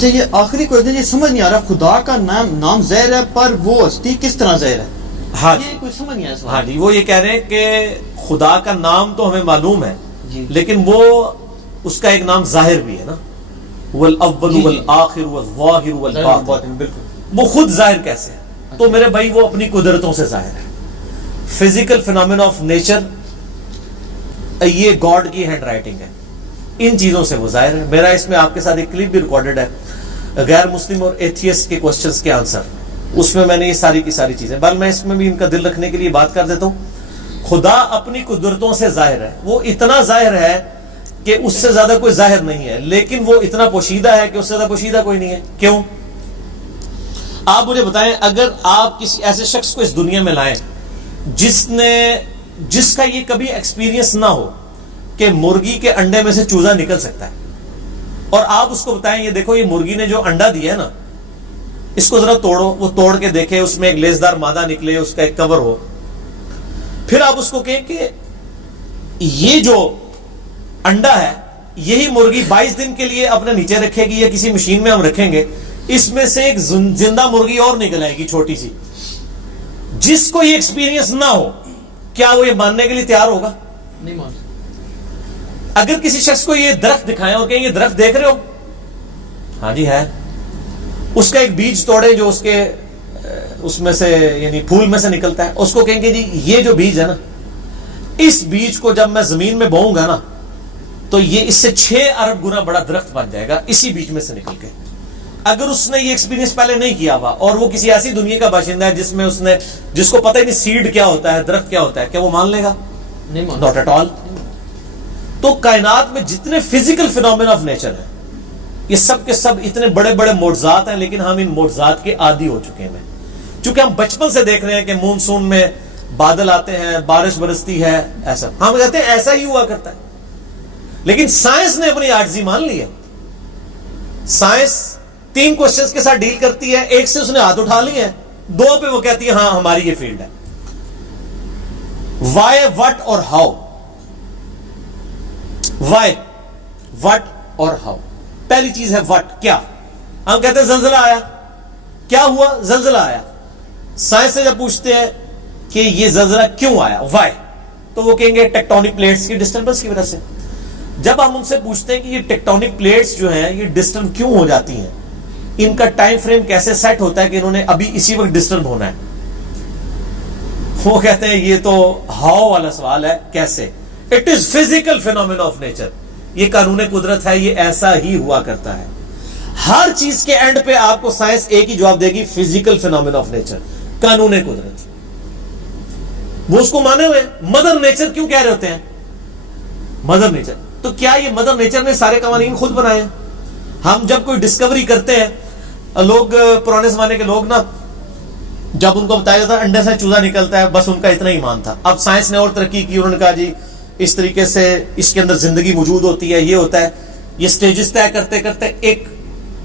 اچھا یہ آخری کوئی یہ سمجھ نہیں آ رہا، خدا کا نام ظاہر ہے پر وہ ہستی کس طرح ظاہر ہے؟ ہاں یہ کوئی سمجھ نہیں آیا. ہاں جی، وہ یہ کہہ رہے ہیں کہ خدا کا نام تو ہمیں معلوم ہے جی. لیکن وہ اس کا ایک نام ظاہر بھی ہے نا، والاول جی. والآخر والظاہر والباطن، بالکل. وہ خود ظاہر کیسے ہے؟ تو میرے بھائی وہ اپنی قدرتوں سے ظاہر ہے. فزیکل فینومینا آف نیچر یہ گاڈ کی ہینڈ رائٹنگ ہے، ان چیزوں سے وہ ظاہر ہے. میرا اس میں آپ کے ساتھ ایک کلپ بھی ریکارڈڈ ہے، غیر مسلم اور ایتھیسٹ کے کوسچنز کے آنسر، اس میں نے یہ ساری کی ساری چیزیں، بل میں اس میں بھی ان کا دل رکھنے کے لیے بات کر دیتا ہوں. خدا اپنی قدرتوں سے ظاہر ہے، وہ اتنا ظاہر ہے کہ اس سے زیادہ کوئی ظاہر نہیں ہے، لیکن وہ اتنا پوشیدہ ہے کہ اس سے زیادہ پوشیدہ کوئی نہیں ہے. کیوں؟ آپ مجھے بتائیں، اگر آپ کسی ایسے شخص کو اس دنیا میں لائیں جس کا یہ کبھی ایکسپیرینس نہ ہو کہ مرغی کے انڈے میں سے چوزا نکل سکتا ہے، اور آپ اس کو بتائیں یہ دیکھو یہ مرغی نے جو انڈا دیا ہے نا، اس کو ذرا توڑو، وہ توڑ کے دیکھے، اس میں ایک لیسدار مادہ نکلے، اس کا ایک کور ہو، پھر آپ اس کو کہیں کہ یہ جو انڈا ہے یہی مرغی 22 دن کے لیے اپنے نیچے رکھے گی یا کسی مشین میں ہم رکھیں گے، اس میں سے ایک زندہ مرغی اور نکل آئے گی چھوٹی سی. جس کو یہ ایکسپیرینس نہ ہو کیا وہ یہ ماننے کے لیے تیار ہوگا؟ نہیں مان. اگر کسی شخص کو یہ درخت دکھائیں اور کہیں یہ درخت دیکھ رہے ہو، ہاں جی ہے، اس کا ایک بیج توڑے جو اس میں سے یعنی پھول میں سے نکلتا ہے، اس کو کہیں گے جی یہ جو بیج ہے نا، اس بیج کو جب میں زمین میں بوؤں گا نا تو یہ اس سے 6 ارب گنا بڑا درخت بن جائے گا اسی بیج میں سے نکل کے. اگر اس نے یہ ایکسپیرینس پہلے نہیں کیا ہوا اور وہ کسی ایسی دنیا کا باشندہ ہے جس کو پتہ ہی نہیں سیڈ کیا ہوتا ہے، درخت کیا ہوتا ہے، کیا وہ مان لے گا؟ نہیں مان. Not at all. تو کائنات میں جتنے فزیکل فینومینا آف نیچر ہیں یہ سب کے سب اتنے بڑے بڑے معجزات ہیں، لیکن ہم ان معجزات کے عادی ہو چکے ہیں. چونکہ ہم بچپن سے دیکھ رہے ہیں کہ مونسون میں بادل آتے ہیں، بارش برستی ہے، ایسا ہم کہتے ہیں ایسا ہی ہوا کرتا ہے. لیکن سائنس نے اپنی عاجزی مان لی ہے. سائنس 3 کوسچنز کے ساتھ ڈیل کرتی ہے، ایک سے اس نے ہاتھ اٹھا لی ہے، 2 پہ وہ کہتی ہے ہاں ہماری یہ فیلڈ ہے. وائی، وٹ اور ہاؤ. وائی، وٹ اور ہاؤ. پہلی چیز ہے وٹ، کیا. ہم کہتے ہیں زلزلہ آیا، کیا ہوا؟ زلزلہ آیا. سائنس سے جب پوچھتے ہیں کہ یہ زلزلہ کیوں آیا، وائی، تو وہ کہیں گے ٹیکٹونک پلیٹس کی ڈسٹربنس کی وجہ سے. جب ہم ان سے پوچھتے ہیں کہ یہ ٹیکٹونک پلیٹس جو ہیں یہ ڈسٹرب کیوں ہو جاتی ہیں، ان کا ٹائم فریم کیسے سیٹ ہوتا ہے کہ انہوں نے ابھی اسی وقت ڈسٹرب ہونا ہے، وہ کہتے ہیں یہ تو ہاؤ والا سوال ہے، کیسے. It is physical phenomena of nature, یہ قانون قدرت ہے، یہ ایسا ہی ہوا کرتا ہے. ہر چیز کے اینڈ پہ آپ کو سائنس ایک ہی جواب دے گی، فزیکل فینومینا آف نیچر، قانون قدرت. وہ اس کو مانے ہوئے. مدر نیچر کیوں کہہ رہے ہوتے ہیں مدر نیچر؟ تو کیا یہ مدر نیچر نے سارے قوانین خود بنائے ہیں؟ ہم جب کوئی ڈسکوری کرتے ہیں، لوگ پرانے زمانے کے لوگ نا، جب ان کو بتایا جاتا ہے انڈے سے چوزا نکلتا ہے، بس ان کا اتنا ایمان تھا. اب سائنس نے اور ترقی کی، انہوں نے کہا جی اس طریقے سے اس کے اندر زندگی موجود ہوتی ہے، یہ ہوتا ہے. یہ سٹیجز طے کرتے کرتے ایک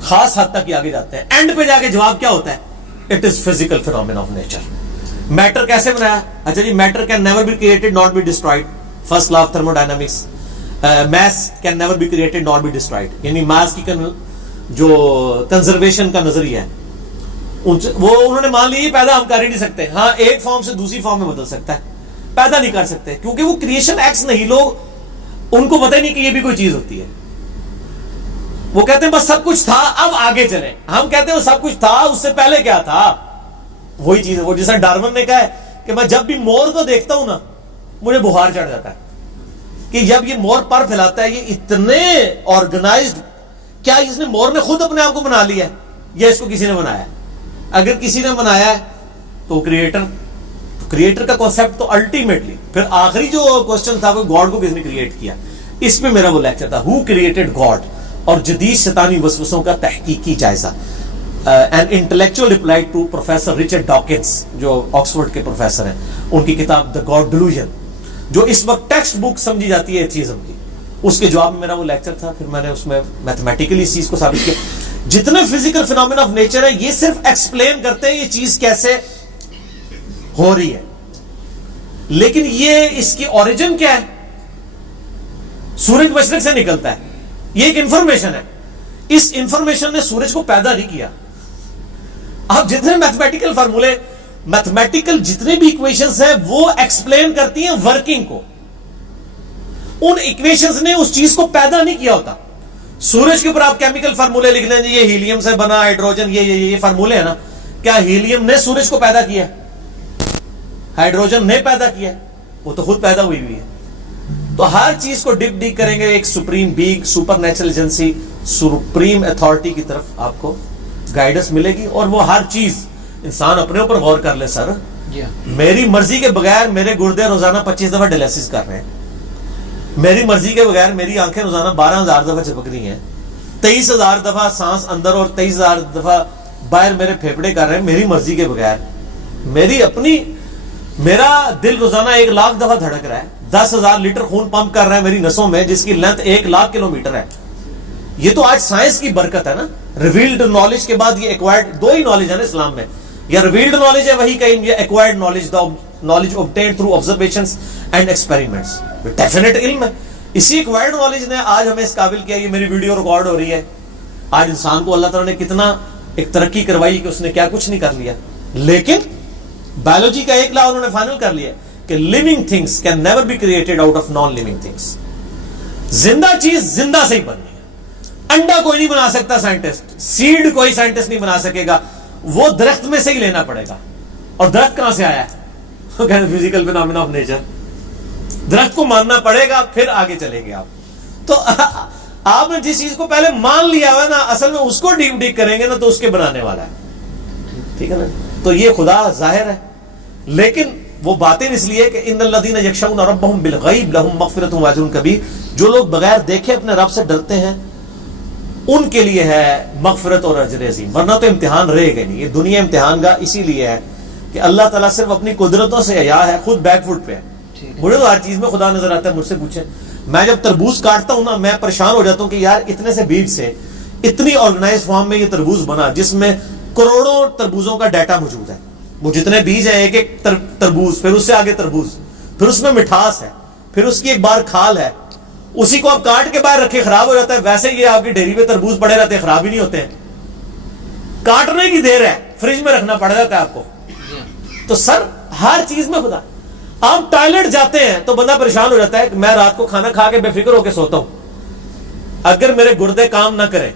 خاص حد تک آگے جاتے ہیں. اینڈ پہ جا کے جواب کیا ہوتا ہے؟ It is physical phenomena of nature. Matter کیسے بنایا؟ اچھا جی، matter can never be created not be destroyed, first law of thermodynamics. Mass can never be created not be destroyed, یعنی ماس کی جو کنزرویشن کا نظریہ ہے وہ انہوں نے مان لی پیدا ہم کر ہی نہیں سکتے. ہاں ایک فارم سے دوسری فارم میں بدل سکتا ہے، پیدا نہیں کر سکتے کیونکہ وہ کریشن ایکس نہیں. لوگ ان کو پتہ ہی نہیں کہ یہ بھی کوئی چیز ہوتی ہے. وہ کہتے ہیں بس سب کچھ تھا اب آگے چلیں. ہم کہتے ہیں وہ سب کچھ تھا، اس سے پہلے کیا تھا؟ وہی چیز ہے وہ جیسا ڈارون نے کہا ہے کہ میں جب بھی مور کو دیکھتا ہوں نا مجھے بخار چڑھ جاتا ہے کہ جب یہ مور پر پھیلاتا ہے یہ اتنے آرگنائزڈ. کیا اس نے مور نے خود اپنے آپ کو بنا لیا ہے یا اس کو کسی نے بنایا ہے؟ اگر کسی نے بنایا ہے تو کریٹر کا کانسیپٹ تو الٹیمیٹلی. پھر آخری جو کوسچن تھا وہ گاڈ کو کس نے کریٹ کیا، اس پہ میرا وہ لیکچر تھا، ہو کریٹڈ گاڈ، اور جدید شیطانی وسوسوں کا تحقیقی جائزہ. an intellectual reply to professor Richard Dawkins جو آکسفورڈ کے پروفیسر ہیں، ان کی کتاب The God Delusion جو اس وقت ٹیکسٹ بک سمجھی جاتی ہے ایتھیزم کی، اس کے جواب میں میرا وہ لیکچر تھا. پھر میں نے اس میں میتھمیٹیکلی اس چیز کو ثابت کیا جتنے فزیکل فینومینا آف نیچر ہے یہ صرف ایکسپلین کرتے ہیں یہ چیز کیسے ہو رہی ہے، لیکن یہ اس کی اوریجن کیا ہے؟ سورج مشرق سے نکلتا ہے، یہ ایک انفارمیشن ہے. اس انفارمیشن نے سورج کو پیدا نہیں کیا. آپ جتنے میتھمیٹیکل فارمولے، میتھمیٹیکل جتنے بھی ایکویشنز ہیں وہ ایکسپلین کرتی ہیں ورکنگ کو. ان ایکویشنز نے اس چیز کو پیدا نہیں کیا ہوتا. سورج کے اوپر آپ کیمیکل فارمولے لکھ لیں، یہ ہیلیم سے بنا، ہائیڈروجن، یہ فارمولے ہیں نا. کیا ہیلیم نے سورج کو پیدا کیا؟ ہائیڈروجن نے پیدا کیا؟ وہ تو خود پیدا ہوئی ہے. تو ہر چیز کو ڈگ ڈگ کریں گے ایک supreme being, super natural agency, supreme authority کی طرف آپ کو گائیڈنس ملے گی. اور وہ ہر چیز انسان اپنے اوپر غور کر لے. سر میری مرضی کے بغیر میرے گردے روزانہ 25 دفعہ ڈائلیسس کر رہے ہیں. میری مرضی کے بغیر میری آنکھیں روزانہ 12,000 دفعہ چپک رہی ہیں. 23,000 دفعہ سانس اندر اور 23,000 دفعہ باہر میرے پھیپھڑے کر رہے ہیں میری مرضی کے بغیر. میرا دل روزانہ 1,00,000 دفعہ دھڑک رہا ہے. 10,000 لیٹر خون پمپ کر رہا ہے میری نسوں میں، جس کی لینتھ 1,00,000 کلومیٹر ہے. یہ تو آج سائنس کی برکت ہے نا. ریویلڈ نالج کے بعد یہ ایکوائرڈ، دو ہی نالج ہے نا اسلام میں. یا ریویلڈ نالج ہے وہی کہیں، یا acquired knowledge, knowledge obtained through observations and experiments. Definite علم ہے. اسی ایکوائرڈ نالج نے آج ہمیں اس قابل کیا. یہ میری ویڈیو ریکارڈ ہو رہی ہے. آج انسان کو اللہ تعالیٰ نے کتنا ایک ترقی کروائی کہ اس نے کیا کچھ نہیں کر لیا. لیکن بایولوجی کا ایک لا انہوں نے فائنل کر لیا کہ living things can never be created out of non living things. زندہ چیز زندہ سے ہی بننی ہے. انڈا کوئی نہیں بنا سکتا سائنٹسٹ، سیڈ کوئی سائنٹسٹ نہیں بنا سکے گا، وہ درخت میں سے ہی لینا پڑے گا. اور درخت کہاں سے آیا ہے؟ Physical phenomena of nature. درخت کو ماننا پڑے گا پھر آگے چلیں گے آپ. تو آپ نے جس چیز کو پہلے مان لیا ہوا ہے نا، اصل میں اس کو ڈیپ ڈیپ کریں گے نا تو اس کے بنانے والا ہے. ٹھیک ہے نا. تو یہ خدا ظاہر ہے، لیکن وہ باطن اس لیے کہ ان الذین یخشون ربهم بالغیب لهم مغفرۃ واجر کبیر. جو لوگ بغیر دیکھے اپنے رب سے ڈرتے ہیں ان کے لیے ہے مغفرت اور اجر عظیم. ورنہ تو امتحان رہے گا نہیں. یہ دنیا امتحان کا اسی لیے ہے کہ اللہ تعالیٰ صرف اپنی قدرتوں سے حیا ہے، خود بیک فٹ پہ ہے. مجھے تو ہر چیز میں خدا نظر آتا ہے. مجھ سے پوچھیں، میں جب تربوز کاٹتا ہوں نا، میں پریشان ہو جاتا ہوں کہ یار اتنے سے بیج سے اتنی آرگنائز فارم میں یہ تربوز بنا جس میں کروڑوں تربوزوں کا ڈیٹا موجود ہے. وہ جتنے بیج ہیں، ایک ایک تربوز، پھر اس سے آگے تربوز، پھر اس میں مٹھاس ہے، پھر اس کی ایک بار کھال ہے. اسی کو آپ کاٹ کے باہر رکھے خراب ہو جاتا ہے. ویسے یہ آپ کی ڈیری پہ تربوز پڑے رہتے ہیں، خراب ہی نہیں ہوتے ہیں. کاٹنے کی دیر ہے، فریج میں رکھنا پڑ جاتا ہے آپ کو. تو سر ہر چیز میں خدا. آپ ٹوائلٹ جاتے ہیں تو بندہ پریشان ہو جاتا ہے کہ میں رات کو کھانا کھا کے بے فکر ہو کے سوتا ہوں، اگر میرے گردے کام نہ کریں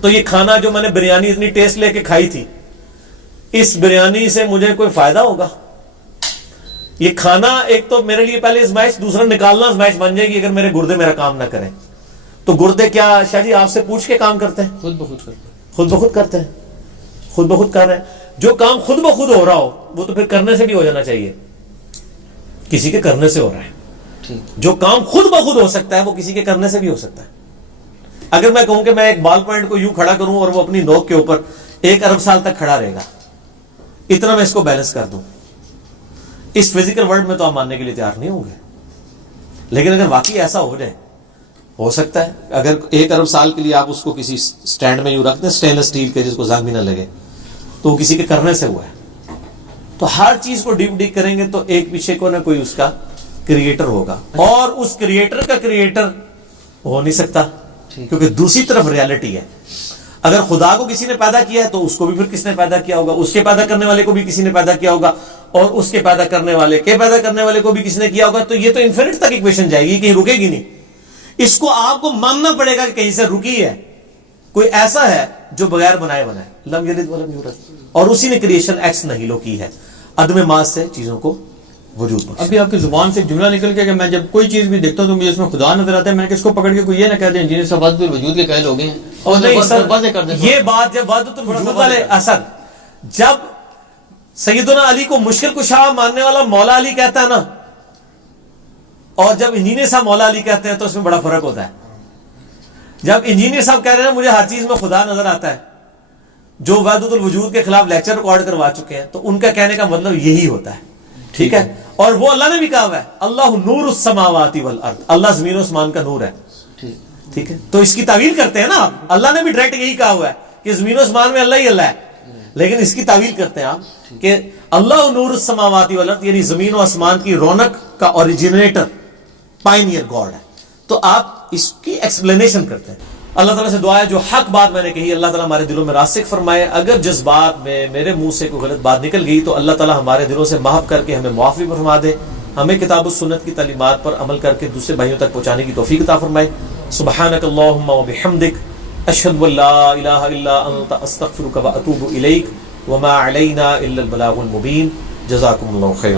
تو یہ کھانا جو میں نے بریانی اتنی ٹیسٹ لے کے کھائی تھی، اس بریانی سے مجھے کوئی فائدہ ہوگا؟ یہ کھانا ایک تو میرے لیے پہلے ازمائش، دوسرا نکالنا ازمائش بن جائے گی اگر میرے گردے میرا کام نہ کریں. تو گردے کیا شاہ جی آپ سے پوچھ کے کام کرتے ہیں؟ خود بخود کرتے ہیں. خود بخود کرتے ہیں، خود بخود کر رہے ہیں. جو کام خود بخود ہو رہا ہو وہ تو پھر کرنے سے بھی ہو جانا چاہیے. کسی کے کرنے سے ہو رہا ہے. جو کام خود بخود ہو سکتا ہے وہ کسی کے کرنے سے بھی ہو سکتا ہے. اگر میں کہوں کہ میں ایک بال پوائنٹ کو یوں کھڑا کروں اور وہ اپنی نوک کے اوپر 1 ارب سال تک کھڑا رہے گا، اتنا میں اس کو بیلنس کر دوں، اس فزیکل ورلڈ میں تو آپ ماننے کے لیے تیار نہیں ہوں گے. لیکن اگر واقعی ایسا ہو جائے، ہو سکتا ہے اگر 1 ارب سال کے لیے آپ اس کو کسی سٹینڈ میں یوں رکھ دیں اسٹینلیس اسٹیل کے جس کو زنگ بھی نہ لگے، تو وہ کسی کے کرنے سے ہوا ہے. تو ہر چیز کو ڈیپ ڈیپ کریں گے تو ایک پیچھے کو نہ کوئی اس کا کریٹر ہوگا، اور اس کریٹر کا کریٹر ہو نہیں سکتا کیونکہ دوسری طرف ریالٹی ہے. اگر خدا کو کسی نے پیدا کیا ہے تو اس کو بھی پھر کس نے پیدا کیا ہوگا، اس کے پیدا کرنے والے کو بھی کسی نے پیدا کیا ہوگا، اور اس کے پیدا کرنے والے کے پیدا کرنے والے کو بھی کس نے کیا ہوگا. تو یہ تو انفینٹ تک ایکویشن جائے گی، کہیں رکے گی نہیں. اس کو آپ کو ماننا پڑے گا کہ کہیں سے رکی ہے. کوئی ایسا ہے جو بغیر بنائے بنائے، لم یلد ولم یولد، اور اسی نے کریشن ایکس نہیں لو کی ہے، عدم ماس سے چیزوں کو وجود بخشا. ابھی آپ کی زبان سے ایک جملہ نکل گیا کہ میں جب کوئی چیز بھی دیکھتا ہوں تو مجھے اس میں خدا نظر آتا ہے. میں نے کس کو پکڑ کے کوئی یہ نہ کہہ دیں جنہیں سب وحدت الوجود کے قائل ہو گئے ہیں. اور نہیں سر، یہ بات جب وحدت الوجود والے اثر، جب سیدنا علی کو مشکل کشا ماننے والا مولا علی کہتا ہے نا، اور جب انجینئر صاحب مولا علی کہتے ہیں تو اس میں بڑا فرق ہوتا ہے. جب انجینئر صاحب کہہ رہے ہیں مجھے ہر چیز میں خدا نظر آتا ہے، جو وحدت الوجود کے خلاف لیکچر ریکارڈ کروا چکے ہیں، تو ان کا کہنے کا مطلب یہی ہوتا ہے. ٹھیک ہے. اور وہ اللہ نے بھی کہا ہوا ہے اللہ نور السماوات والارض، اللہ زمین و آسمان کا نور ہے. ٹھیک ہے. تو اس کی تعویل کرتے ہیں نا آپ. اللہ نے بھی ڈائریکٹ یہی کہا ہوا ہے کہ زمین و آسمان میں اللہ ہی اللہ ہے، لیکن اس کی تعویل کرتے ہیں آپ کہ اللہ نور السماوات والارض، یعنی زمین و آسمان کی رونق کا اوریجنیٹر، پائنیئر گاڈ ہے. تو آپ اس کی ایکسپلینیشن کرتے ہیں. اللہ تعالیٰ سے دعا ہے جو حق بات میں نے کہی اللہ تعالیٰ ہمارے دلوں میں راسخ فرمائے. اگر جس بات میں میرے منہ سے کوئی غلط بات نکل گئی تو اللہ تعالیٰ ہمارے دلوں سے محو کر کے ہمیں معافی فرما دے, ہمیں کتاب و سنت کی تعلیمات پر عمل کر کے دوسرے بھائیوں تک پہنچانے کی توفیق عطا فرمائے. سبحانک اللہم و بحمدک اشہد ان لا الہ الا انت استغفرک و اتوب الیک وما علینا الا البلاغ المبین. جزاکم اللہ خیر.